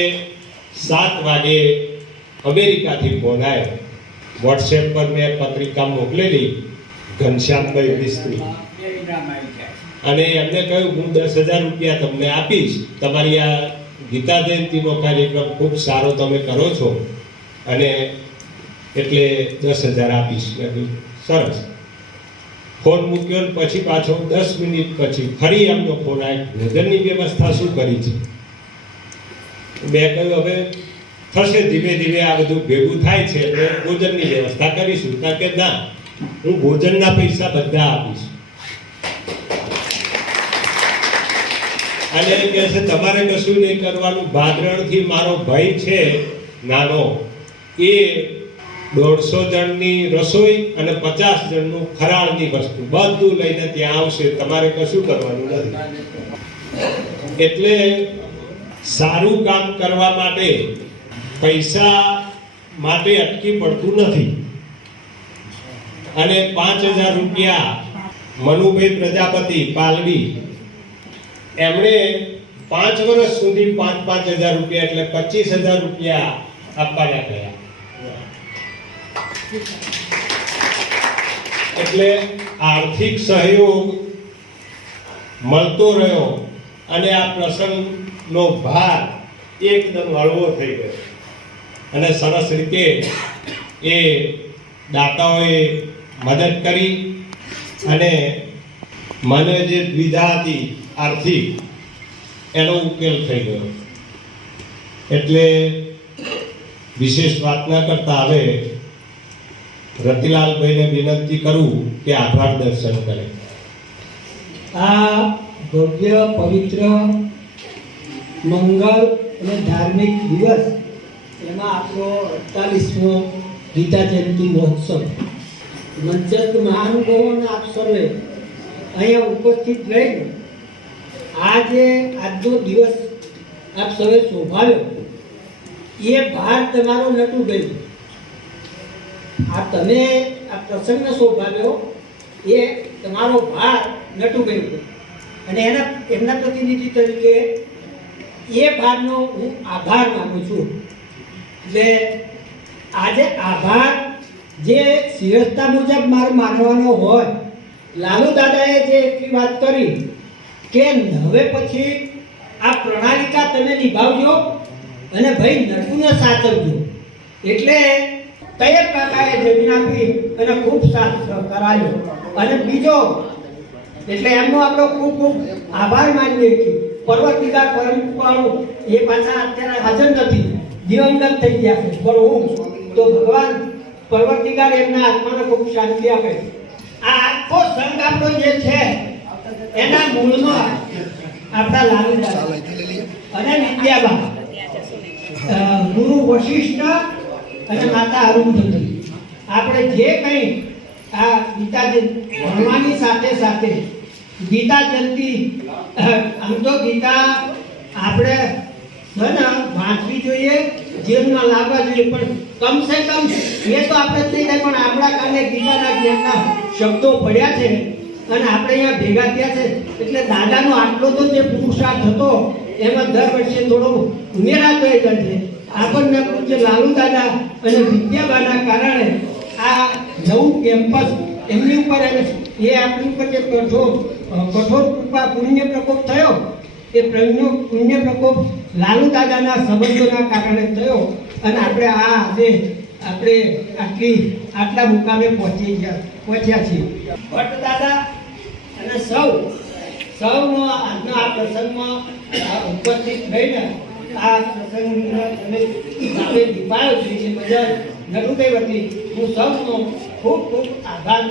7 વાગે અમેરિકાથી ફોન આવ્યો. વોટ્સએપ પર મેં પત્રિકા મોકલેલી ઘનશ્યામભાઈ મિસ્ત્રી, અને એમને કહ્યું હું 10,000 રૂપિયા તમને આપીશ, તમારી આ ગીતા જયંતિનો કાર્યક્રમ ખૂબ સારો તમે કરો છો, અને એટલે 10,000 આપીશ. સરસ. ફોન મૂક્યો, પછી પાછો 10 મિનિટ પછી ફરી એમનો ફોન આવ્યો, ભોજનની વ્યવસ્થા શું કરી છે? મેં કહ્યું હવે થશે, ધીમે ધીમે આ બધું ભેગું થાય છે, એટલે ભોજનની વ્યવસ્થા કરીશું. કારણ કે ના, હું ભોજનના પૈસા બધા આપીશ. અને કહે છે તમારે કશું નહીં કરવાનું. ભાદરણથી મારો ભાઈ છે નાનો, એ 150 જણની રસોઈ અને 50 જણનું ફરાળની વસ્તુ બધું લઈને ત્યાં આવશે, તમારે કશું કરવાનું નથી. એટલે સારું કામ કરવા માટે પૈસા માટે અટકી પડતું નથી. અને 5,000 રૂપિયા મનુભાઈ પ્રજાપતિ પાલવી એમણે 5 વર્ષ સુધી 5,000 રૂપિયા એટલે 25,000 રૂપિયા આપવાના ગયા. એટલે આર્થિક સહયોગ મળતો રહ્યો અને આ પ્રસંગનો ભાર એકદમ હળવો થઈ ગયો અને સરસ રીતે એ દાતાઓએ મદદ કરી અને મને જે દ્વિધા હતી આર્થિક એનો ઉકેલ થઈ ગયો. એટલે વિશેષ વાત ન કરતા હવે રતિલાલભાઈને વિનંતી કરું કે આભાર દર્શન કરે. આ ભવ્ય પવિત્ર મંગળ અને ધાર્મિક દિવસ એમાં આપણો 48મો ગીતા જયંતિ મહોત્સવ મંચસ્થ મહાનુભાવોને આપ સર્વે અહીંયા ઉપસ્થિત રહીને આજનો દિવસ આપ સર્વે શોભાવ્યો એ ભાર તમારો નટુ ગયો. આ તમે આ પ્રસંગને શોભાવ્યો એ તમારો ભાર નટુ ગયો અને એમના પ્રતિનિધિ તરીકે એ ભારનો હું આભાર માનું છું. એટલે આજે આભાર જે શ્રેષ્ઠતા મુજબ મારે માનવાનો હોય, લાલુ દાદાએ જે એટલી વાત કરી કે હવે પછી આ પ્રણાલિકા તમે નિભાવજો અને ભાઈ નટુને સાચવજો. એટલે તૈયબ કાકાએ જમીન આપી અને ખૂબ સાથ કરાયો. અને બીજો એટલે એમનો આપણો ખૂબ ખૂબ આભાર માનીએ છીએ. પર્વતિકાર પરમપાળો એ પાછા અત્યારે હાજર નથી, દિવંગત થઈ ગયા છે, પણ હું તો ભગવાન પર્વતિકાર એમના આત્માને ખૂબ શાંતિ આપે. આ આખો સંઘ આપણો જે છે એના મૂળમાં આપણા લાલુ દાદા અને વિદ્યાબા, ગુરુ વશિષ્ઠ અને માતા અરુંધતી, આપણે જે કંઈ આ ગીતા ભણવાની સાથે સાથે ગીતા જયંતિ, આમ તો ગીતા આપણે વાંચવી જોઈએ, જીવનમાં લાવવા જોઈએ, પણ કમસે કમ એ તો આપણે જ નહીં થાય, પણ આપણા કારણે ગીતાના જ્ઞાનના શબ્દો પડ્યા છે અને આપણે અહીંયા ભેગા થયા છે. એટલે દાદાનો આટલો તો જે પુરુષાર્થ હતો એમાં દર વર્ષે થોડો ઉમેરાતો એ છે. આપણને પૂજ્ય લાલુ દાદા અને વિદ્યાબાના કારણે આ નવું કેમ્પસ એમની ઉપર એ આપણી ઉપર જે કઠોર કૃપા પુણ્ય પ્રકોપ થયો એ પુણ્ય પ્રકોપ લાલુ દાદાના સંબંધોના કારણે થયો અને આપણે આજે આટલા મુકામે પહોંચ્યા છીએ. ભટ્ટ દાદા અને સૌનો આજનો આ પ્રસંગમાં ઉપસ્થિત રહીને આ પ્રસંગને તમે દીપાયો છે એ બદલ નટુભાઈ વતી હું સૌનો ખૂબ ખૂબ આભાર,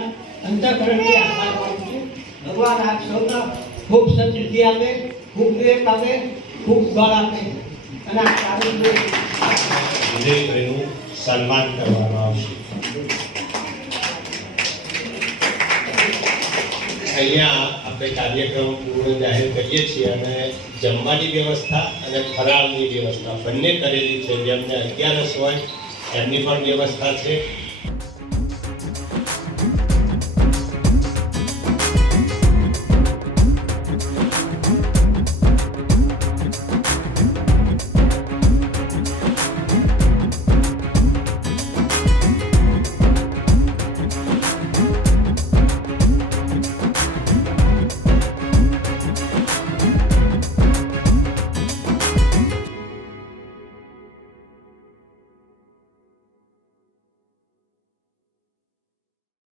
અંતઃકરણથી આભાર માનું છું. ભગવાન આપ સૌના ખૂબ સદબુદ્ધિ આપે, ખૂબ વિવેક આપે, ખૂબ બળ આપે અને આ વિજયભાઈનું સન્માન કરવામાં આવશે. અહીંયા આપણે કાર્યક્રમ પૂર્ણ જાહેર કરીએ છીએ અને જમવાની વ્યવસ્થા અને ફરાળની વ્યવસ્થા બંને કરેલી છે. જેમને 11 હોય એમની પણ વ્યવસ્થા છે.